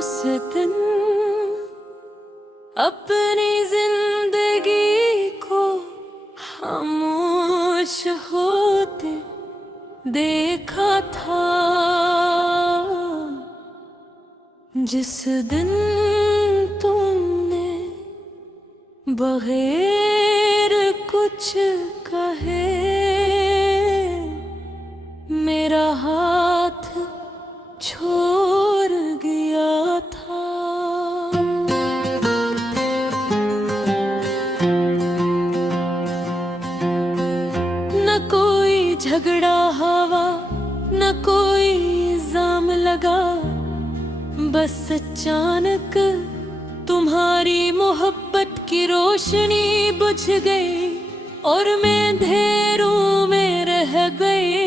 उस दिन अपनी जिंदगी को खामोश होते देखा था। जिस दिन तुमने बगैर कुछ कहे मेरा हाथ छोड़ गया था। न कोई झगड़ा हवा, न कोई इल्जाम लगा, बस अचानक तुम्हारी मोहब्बत की रोशनी बुझ गई और मैं अंधेरों में रह गई।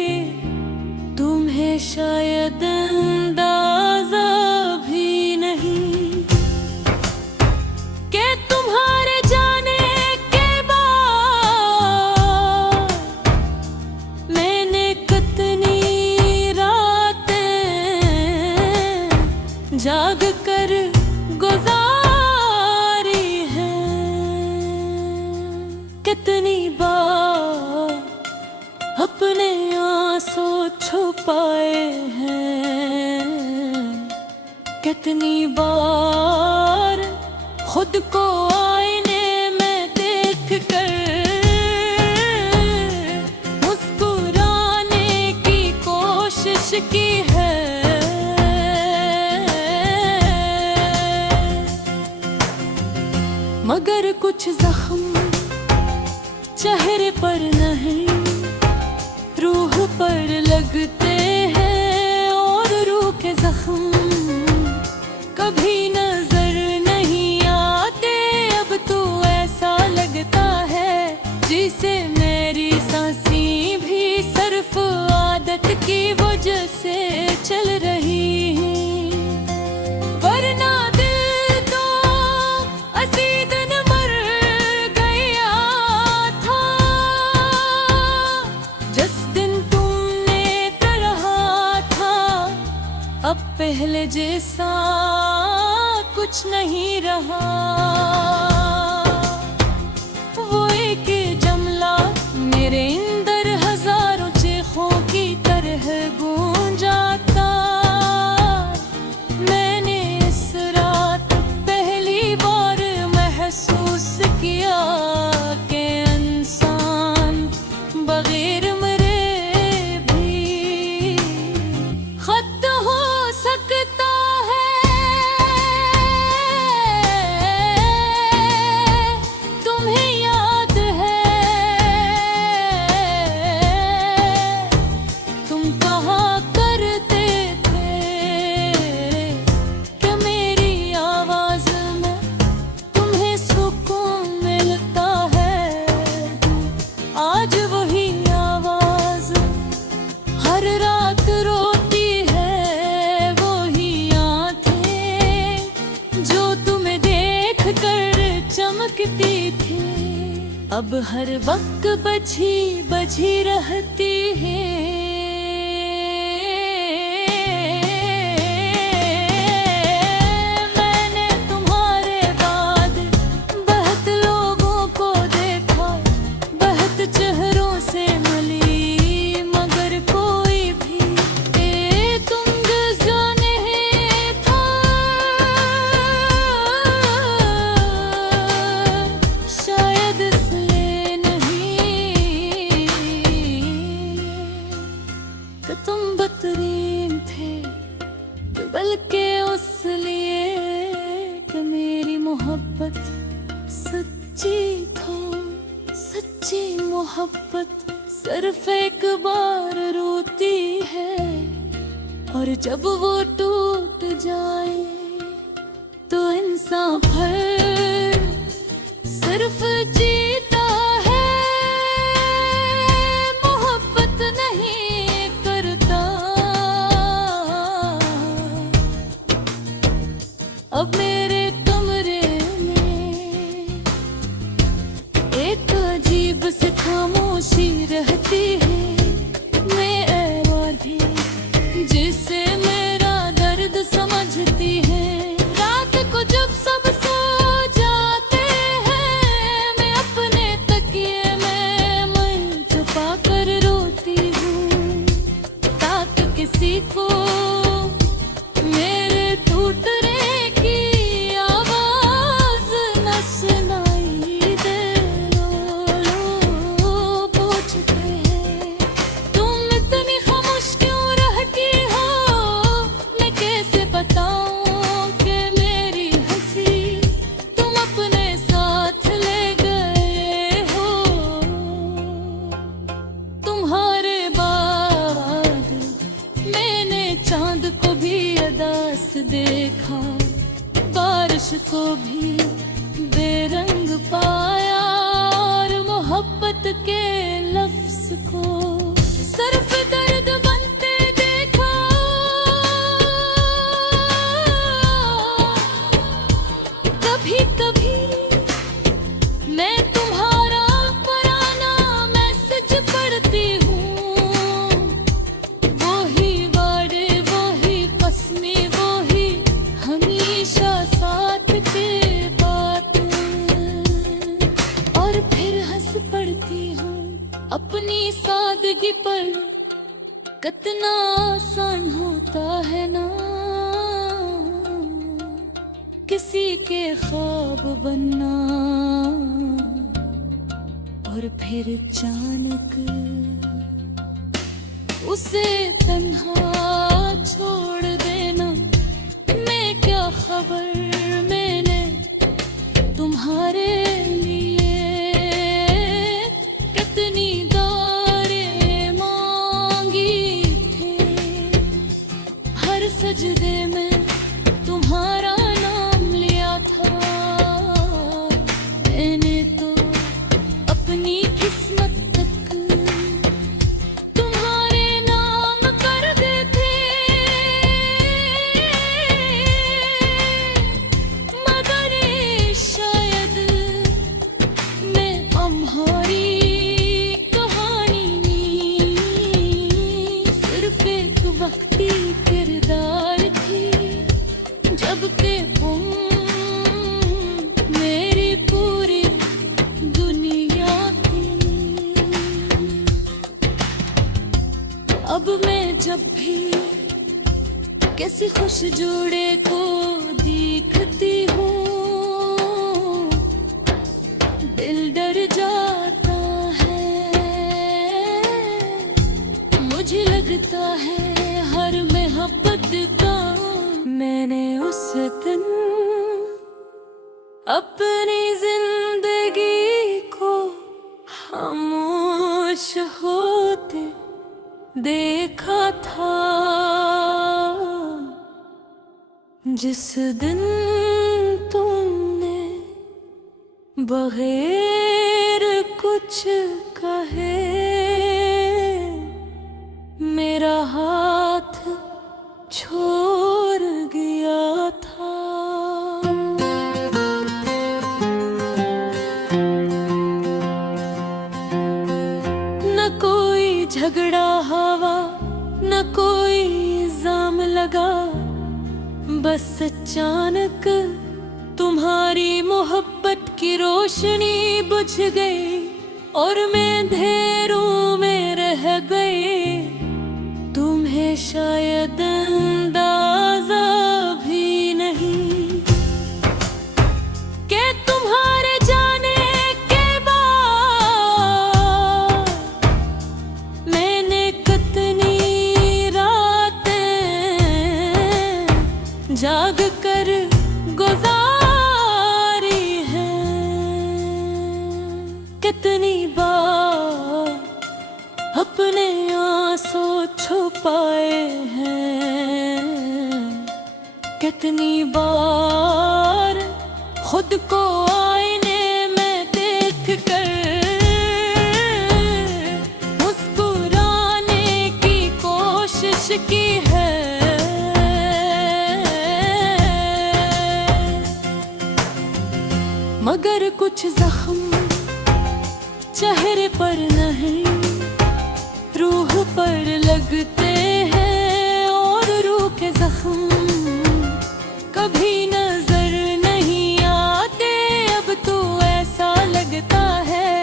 तुम्हें शायद अंदाजा भी नहीं कि तुम्हारे जाने के बाद मैंने कितनी रातें जाग कर गुजारी हैं। कितनी बार अपने आंसू छुपाए हैं, कितनी बार खुद को आईने में देख कर मुस्कुराने की कोशिश की है। मगर कुछ जख्म चेहरे पर नहीं, रूह पर लगते हैं और रूह के जख्म कभी नजर नहीं आते। अब तो ऐसा लगता है जिसे मेरी सांसें भी सिर्फ आदत की वजह से चल रही हैं। वरना दिल तो असी दिन मर गया था जिस दिन तुमने तरहा था। अब पहले जैसा कुछ नहीं रहा। वो एक जमला मेरे अंदर हजारों चीखों की तरह गूंजाता। मैंने इस रात पहली बार महसूस किया कि इंसान बगैर मरे भी खत्म हो सकता है। तुम्हें याद है तुम कहा करते थे कि मेरी आवाज में तुम्हें सुकून मिलता है। आज वही आवाज हर रात रोती है। वही आंखें जो तुम्हें देख कर चमकती थी अब हर वक्त बझी बझी रहती है। मैंने तुम्हारे बाद बहुत लोगों को देखा, बहुत चेहरों से मिली, मगर कोई भी तुम जैसा नहीं था। शायद इसलिए नहीं कि तुम बदतरीन थे, बल्कि उस लिए कि मेरी मोहब्बत सच्ची था। सच्ची मोहब्बत सिर्फ एक बार रोती है और जब वो टूट जाए तो इंसान फिर सिर्फ जीता है, मोहब्बत नहीं करता। अब मेरे कमरे में एक अजीब सी खामोशी रहती है। मैं और भी जिसे मेरा दर्द समझती है। देखा, बारिश को भी बेरंग पाया, और मोहब्बत के लफ्ज को सिर्फ दर्द बनते देखा। कभी कभी मैं तुम्हारा पुराना मैसेज पढ़ती हूँ, वही वादे, वही कसमें, वही हमेशा साथ के बातें, और फिर हंस पड़ती हूँ अपनी सादगी पर। कितना आसान होता है ना किसी के ख्वाब बनना, और फिर अचानक उसे तन्हा छोड़ देना। मैं क्या खबर, मैंने तुम्हारे लिए कितनी दारें मांगी थी, हर सजदे में तुम्हारा नाम लिया था। मैंने तो अपनी किस्मत तक तुम्हारे नाम कर दे थे, मगर शायद मैं तुम्हारी कहानी सिर्फ एक वक्ती किरदार थी, जबकि तुम मेरी पूरी दुनिया थी। अब मैं जब भी किसी खुश जोड़े को देखती हूँ, दिल डर जाता है। मुझे लगता है हर मोहब्बत का मैंने उस दिन अपनी जिंदगी को खामोश होते देखा था। जिस दिन तुमने बगैर कुछ कहे मेरा हाथ छोड़ गया था। न कोई झगड़ा हवा, न कोई इल्जाम लगा, बस अचानक तुम्हारी मोहब्बत की रोशनी बुझ गई, और मैं अंधेरों में रह गई। तुम्हें शायद अंदाजा भी नहीं कि तुम्हारे जाने के बाद मैंने कितनी रातें जाग कर गुजारी हैं। कितनी बार अपने आंसू छुपाए हैं, कितनी बार खुद को आईने में देख कर मुस्कुराने की कोशिश की है। मगर कुछ जख्म चेहरे पर नहीं, रूह पर लगते हैं, और रूह के जख्म कभी नजर नहीं आते। अब तो ऐसा लगता है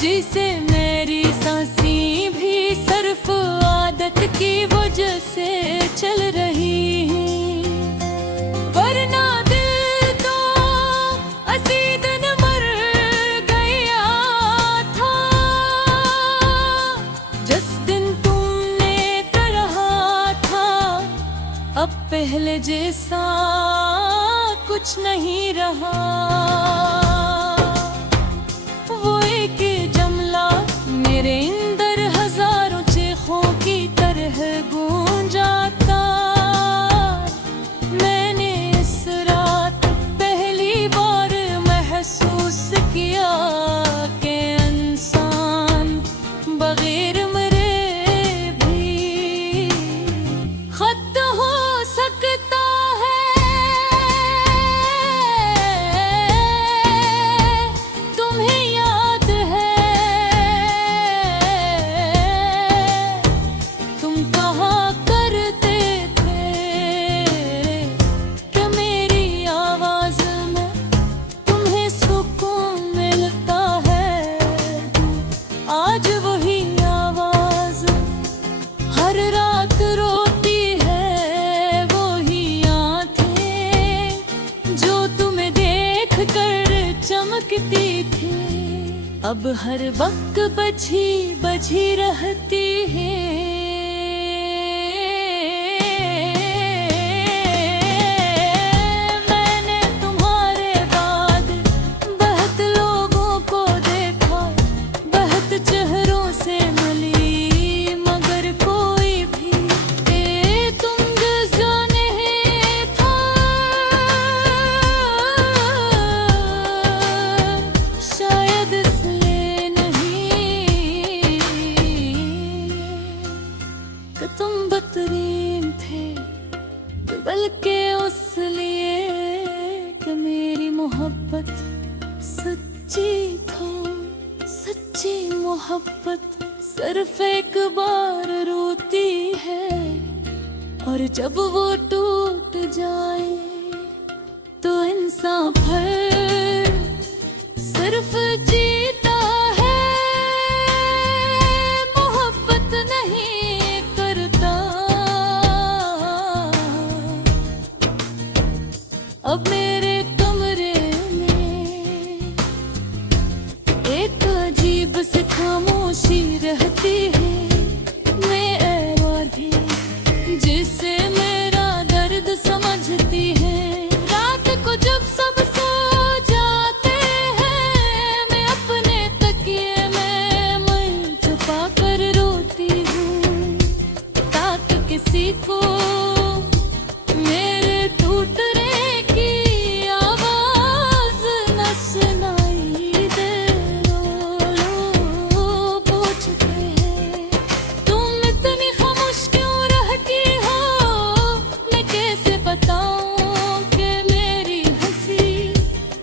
जिसे मेरी सांसें भी सिर्फ आदत की वजह से चल रही हैं। वरना दिल तो असी दिन मर गया था, जिस दिन तुमने कहा था अब पहले जैसा कुछ नहीं रहा। वो एक जमला मेरे अंदर हजारों चीखों की तरह गूंजाता। मैंने चमकती थी, अब हर वक्त बजी बजी रहती है। मैंने तुम्हारे बाद बहुत लोगों को देखा, बहुत चेहरों से मिली, मगर कोई भी तुम जैसा नहीं था। शायद इसलिए नहीं कि तुम बदतरीन थे, बल्कि उस लिए कि मेरी मोहब्बत सच्ची था। सच्ची मोहब्बत सिर्फ एक बार रोती है, और जब वो टूट जाए तो इंसान फिर सिर्फ जीता है, मोहब्बत नहीं करता। अब मेरे कमरे में एक अजीब सी खामोशी रहती है, मैं भी जिसे मेरा दर्द समझती है। रात को जब सब सो जाते हैं, मैं अपने तकिए में मन छुपा कर रोती हूँ, ताकि किसी को मेरे टूटने की आवाज न सुनाई दे। लोग पूछते हैं तुम इतनी खामोश क्यों रहती हो, मैं कैसे बताऊं कि मेरी हंसी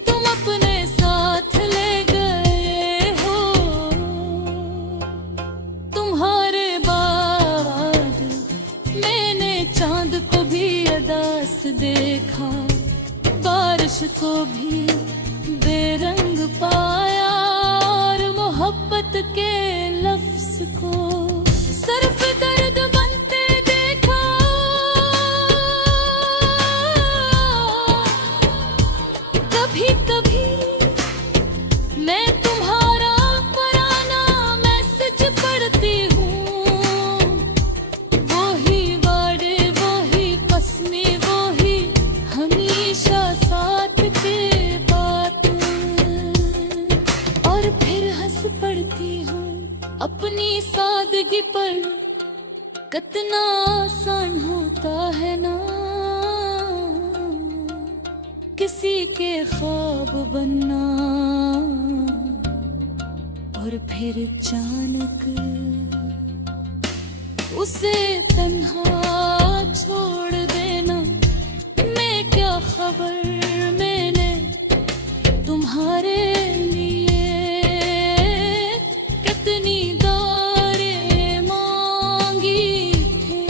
तुम अपने साथ ले गए हो। तुम्हारे बाद मैंने चांद को भी अदास देखा, बारिश को भी बेरंग पाया, और मोहब्बत के लफ्ज को सिर्फ दर्द बनते देखा। कभी कभी मैं तुम्हारा पुराना मैसेज पढ़ती हूँ, वही वादे वही कसमें वही हमेशा साथ के बातें, और फिर हंस पड़ती हूँ अपनी सादगी पर। कितना आसान होता है ना किसी के ख्वाब बनना, और फिर अचानक उसे तन्हा छोड़ देना। मैं क्या खबर मैंने तुम्हारे लिए कितनी दारें मांगी थी,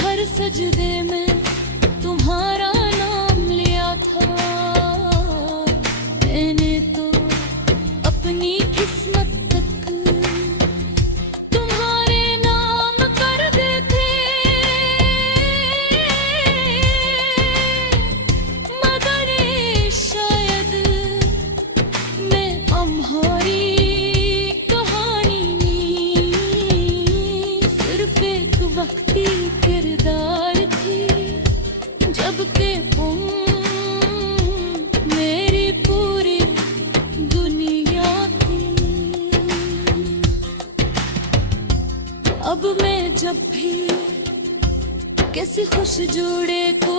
हर सजदे में तुम्हारा नाम लिया था। मैंने तो अपनी किस्मत तक तुम्हारे नाम कर दे थे, मगर शायद मैं तुम्हारी कहानी सिर्फ एक वक्ती किरदार थी, जबकि तुम मेरी पूरी दुनिया थी। अब मैं जब भी किसी खुश जोड़े को